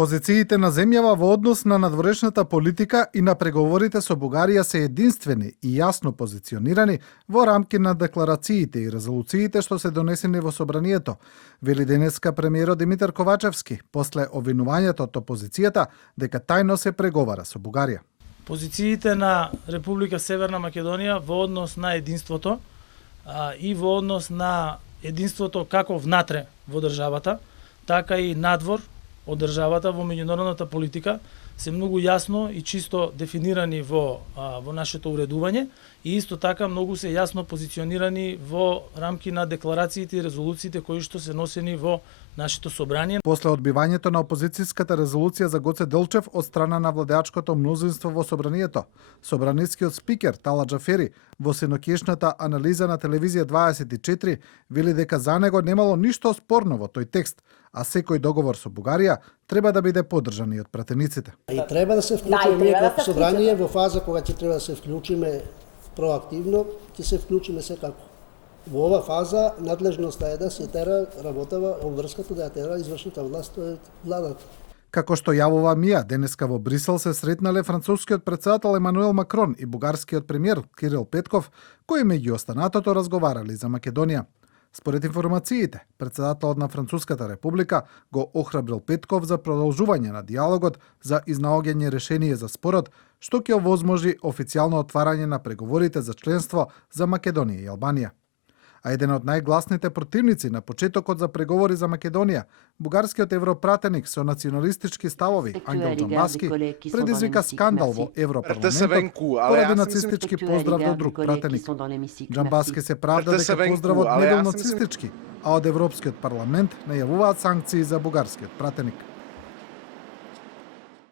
Позициите на земјава во однос на надворешната политика и на преговорите со Бугарија се единствени и јасно позиционирани во рамки на декларациите и резолуциите што се донесени во собранието, вели денеска премиерот Димитар Ковачевски после обвинувањето од опозицијата дека тајно се преговара со Бугарија. Позициите на Република Северна Македонија во однос на единството и во однос на единството како внатре во државата, така и надвор од државата во меѓународната политика се многу јасно и чисто дефинирани во нашето уредување и исто така многу се јасно позиционирани во рамки на декларациите и резолуциите кои што се носени во нашето собрание. После одбивањето на опозицијската резолуција за Гоце Делчев од страна на владеачкото мнозинство во собранието, собранискиот спикер Тала Џафери во синоќешната анализа на телевизија 24 вели дека за него немало ништо спорно во тој текст, а секој договор со Бугарија треба да биде поддржан и од пратениците. И треба да се вклучиме ние како собрание во фаза кога ќе треба да се вклучиме проактивно, ќе се вклучиме секако. Во ова фаза надлежноста е да се тера работава, обврската да ја тера извршната власт од владата. Како што јавува МИА, денеска во Брисел се сретнале францускиот претседател Емануел Макрон и бугарскиот премиер Кирил Петков, кои меѓу останатото разговарали за Македонија. Според информациите, претседателот на Француската република го охрабрил Петков за продолжување на диалогот за изнаоѓање решение за спорот, што ќе овозможи официјално отварање на преговорите за членство за Македонија и Албанија. А еден од најгласните противници на почетокот за преговори за Македонија, бугарскиот европратеник со националистички ставови Ангел Џамбаски, предизвика скандал во Европарламентот поради нацистички поздрав до друг пратеник. Џамбаски се правда дека поздравот не бил нацистички, а од Европскиот парламент најавуваат санкции за бугарскиот пратеник.